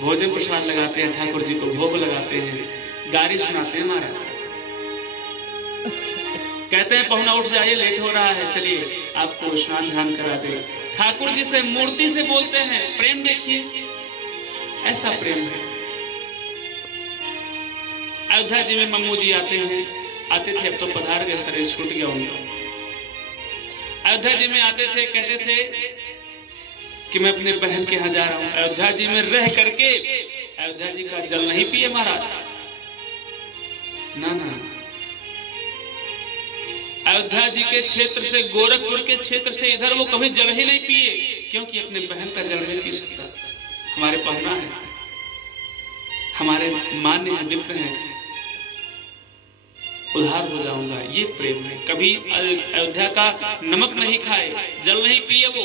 भोजन प्रसाद लगाते हैं, ठाकुर जी को भोग लगाते हैं, गारी सुनाते हैं महाराज। कहते हैं पहुना उठ जाइए, लेट हो रहा है, चलिए आपको स्नान ध्यान करा दे। ठाकुर जी से मूर्ति से बोलते हैं, प्रेम देखिए, ऐसा प्रेम है। अयोध्या जी में मम्मू जी आते थे, अब तो पधार गए, शरीर छूट गया उनका। अयोध्या जी में आते थे, कहते थे कि मैं अपने बहन के यहाँ जा रहा हूं। अयोध्या जी में रह करके अयोध्या जी का जल नहीं पिए महाराज, ना ना। अयोध्या जी के क्षेत्र से, गोरखपुर के क्षेत्र से इधर वो कभी जल ही नहीं पिए, क्योंकि अपने बहन का जल नहीं पी सकता। हमारे पहुना है, हमारे मान्य है, विप्र है, उधार हो जाऊंगा, ये प्रेम है। कभी अयोध्या का नमक नहीं खाए, जल नहीं पिए वो,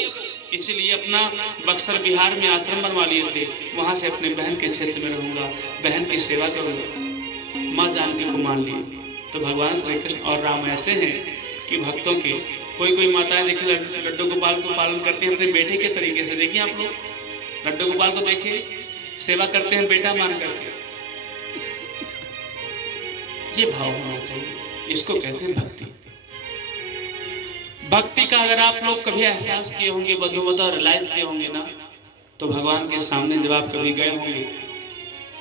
इसलिए अपना बक्सर बिहार में आश्रम बनवा लिए थे। वहां से अपने बहन के क्षेत्र में रहूंगा, बहन की सेवा करूंगा, माँ जानकी को मान लिए। तो भगवान श्री कृष्ण और राम ऐसे हैं कि भक्तों के, कोई माताएं देखिए लड्डू गोपाल को पालन करती हैं अपने बेटे के तरीके से। देखिए आप लोग लड्डू गोपाल को देखिए, सेवा करते हैं बेटा मान करके। ये भाव होना चाहिए, इसको कहते हैं भक्ति। भक्ति का अगर आप लोग कभी एहसास किए होंगे, बंधुमत और रियलाइज किए होंगे ना, तो भगवान के सामने जब आप कभी गए होंगे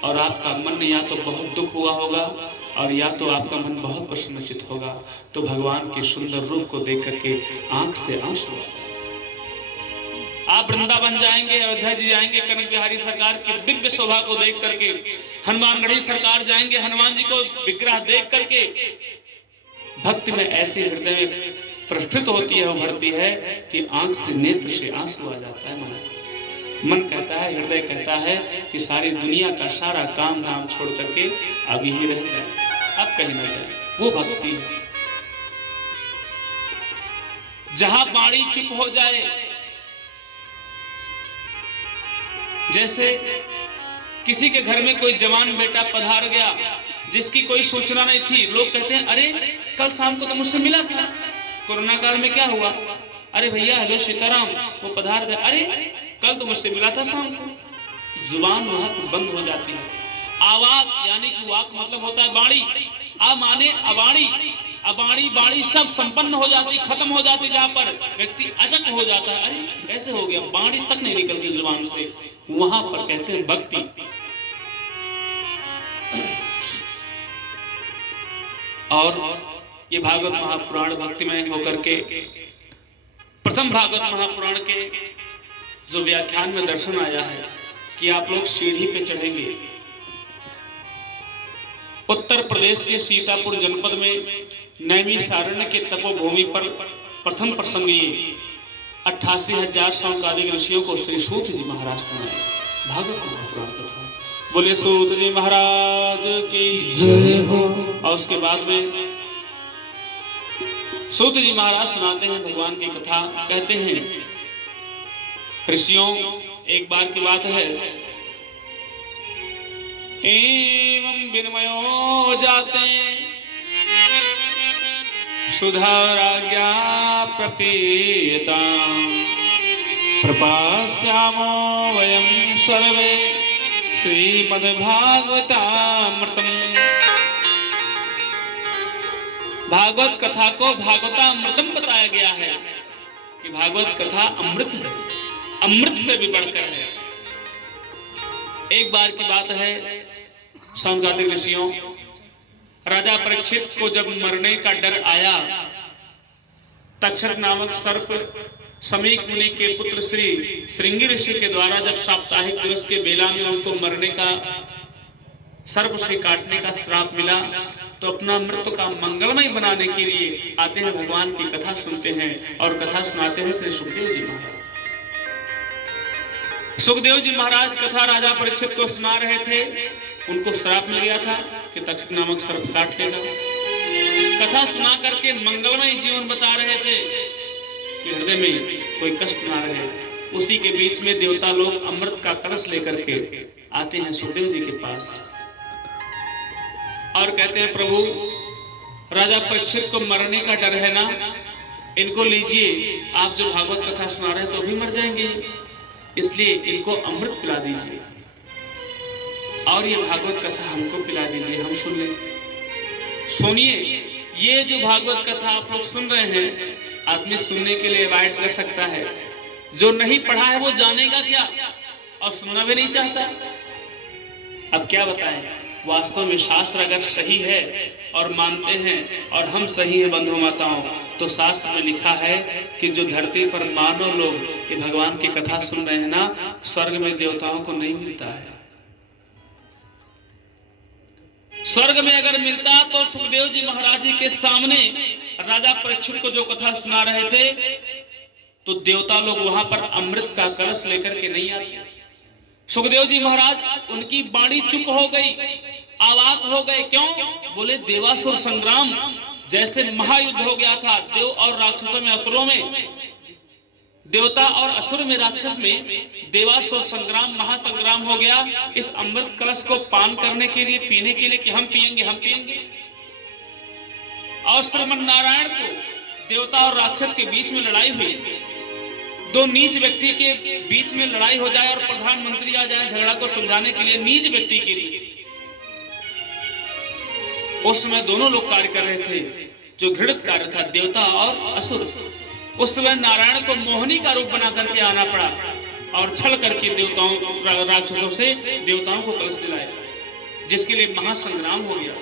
और आपका मन या तो बहुत दुख हुआ होगा और या तो आपका मन बहुत प्रसन्नचित होगा, तो भगवान के सुंदर रूप को देख करके आंख से आंसू आ जाते। आप वृंदावन जाएंगे, अयोध्या जी जाएंगे, कनक बिहारी सरकार की दिव्य शोभा को देख करके, हनुमानगढ़ी सरकार जाएंगे, हनुमान जी को विग्रह देख करके भक्ति में ऐसी हृदय में प्रस्फुट होती है, उभरती है कि आंख से, नेत्र से आंसू आ जाता है महाराज। मन कहता है, हृदय कहता है कि सारी दुनिया का सारा काम नाम छोड़ करके अब यही रह जाए, अब कहीं ना जाए। वो भक्ति है। जहां बाणी चुप हो जाए, जैसे किसी के घर में कोई जवान बेटा पधार गया जिसकी कोई सूचना नहीं थी, लोग कहते हैं अरे कल शाम को तो मुझसे मिला था, कोरोना काल में क्या हुआ, अरे भैया हेलो सीताराम, वो पधार गए, अरे कल तो मुझसे मिला था शाम को। जुबान वहां पर बंद हो जाती है। आवाज यानी कि वाक मतलब होता है बाणी, आ माने अवाणी, अबाणी बाणी सब संपन्न हो जाती, खत्म हो जाती, जहां पर व्यक्ति अचक हो जाता है, अरे कैसे हो गया, बाणी तक नहीं निकलती जुबान से, वहां पर कहते हैं भक्ति। और ये भागवत महापुराण भक्तिमय होकर के, प्रथम भागवत महापुराण के जो व्याख्यान में दर्शन आया है कि आप लोग सीढ़ी पे चढ़ेंगे। उत्तर प्रदेश के सीतापुर जनपद में नैमिषारण्य के तपोभूमि पर प्रथम प्रसंग ये 88,000 शौनकादिक ऋषियों को श्री सूत जी महाराज सुनाए भागवत महापुराण कथा। बोले सूत जी महाराज की जय हो। और उसके बाद में सूत जी महाराज सुनाते हैं भगवान की कथा। कहते हैं ऋषियों, एक बार की बात है, एवं विनिमयो जाते सुधाराज्ञा प्रपीयता प्रपास्यामो वयं सर्वे श्रीमद्भागवतामृतम्। भागवत कथा को भागवतामृतम बताया गया है कि भागवत कथा अमृत है, अमृत से भी बढ़कर है। एक बार की बात है, शौनकादिक ऋषियों, राजा परीक्षित को जब मरने का डर आया, तक्षक नामक सर्प समीक मुनि के पुत्र श्री श्रृंगी ऋषि के द्वारा जब साप्ताहिक दिवस के बेला में उनको मरने का, सर्प से काटने का श्राप मिला, तो अपना मृत्यु का मंगलमय बनाने के लिए आते हैं, भगवान की कथा सुनते हैं और कथा सुनाते हैं श्री सुखदेव जी महाराज। सुखदेव जी महाराज कथा राजा परीक्षित को सुना रहे थे। उनको श्राप मिल गया था कि तक्षक नामक सर्प काट लेगा। कथा सुना करके मंगलमय जीवन बता रहे थे कि हृदय में कोई कष्ट ना रहे। उसी के बीच में देवता लोग अमृत का कलश लेकर के आते हैं सुखदेव जी के पास और कहते हैं, प्रभु राजा परीक्षित को मरने का डर है ना, इनको लीजिए, आप जो भागवत कथा सुना रहे हैं तो भी मर जाएंगे, इसलिए इनको अमृत पिला दीजिए। और ये भागवत कथा हमको पिला दीजिए, हम सुन लें। सुनिए, ये जो भागवत कथा आप लोग सुन रहे हैं, आदमी सुनने के लिए अवॉइड कर सकता है। जो नहीं पढ़ा है वो जानेगा क्या, और सुनना भी नहीं चाहता। अब क्या बताएं, वास्तव में शास्त्र अगर सही है और मानते हैं और हम सही है बंधु माताओं, तो शास्त्र में लिखा है कि जो धरती पर मानव लोग ये भगवान की कथा सुन रहे हैं ना, स्वर्ग में देवताओं को नहीं मिलता है। स्वर्ग में अगर मिलता तो सुखदेव जी महाराज जी के सामने राजा परीक्षित को जो कथा सुना रहे थे, तो देवता लोग वहां पर अमृत का कलश लेकर के नहीं आते। सुखदेव जी महाराज, उनकी वाणी चुप हो गई, अवाक हो गए। क्यों? बोले देवासुर संग्राम जैसे महायुद्ध हो गया था, देव और राक्षसों में, असुरों में, देवता और असुर में, राक्षस में, देवासुर संग्राम, महासंग्राम हो गया इस अमृत कलश को पान करने के लिए, पीने के लिए, कि हम पिएंगे, हम पिएंगे। और श्रीमन नारायण को देवता और राक्षस के बीच में लड़ाई हुई, दो नीच व्यक्ति के बीच में लड़ाई हो जाए और प्रधानमंत्री आ जाए झगड़ा को सुलझाने के लिए, नीच व्यक्ति के लिए। उस समय दोनों लोग कार्य कर रहे थे, जो घृणित कार्य था, देवता और असुर। उस समय नारायण को मोहिनी का रूप बना करके आना पड़ा और छल करके देवताओं, राक्षसों से देवताओं को कलश दिलाया, जिसके लिए महासंग्राम हो गया।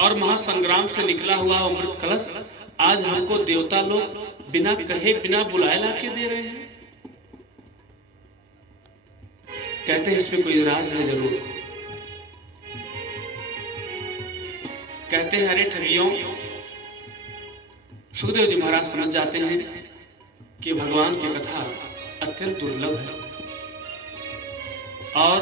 और महासंग्राम से निकला हुआ अमृत कलश आज हमको देवता लोग बिना कहे, बिना बुलाए ला के दे रहे हैं। कहते हैं इसमें कोई राज है जरूर। कहते हैं अरे ठगियों, सुखदेव जी महाराज समझ जाते हैं कि भगवान की कथा अत्यंत दुर्लभ है और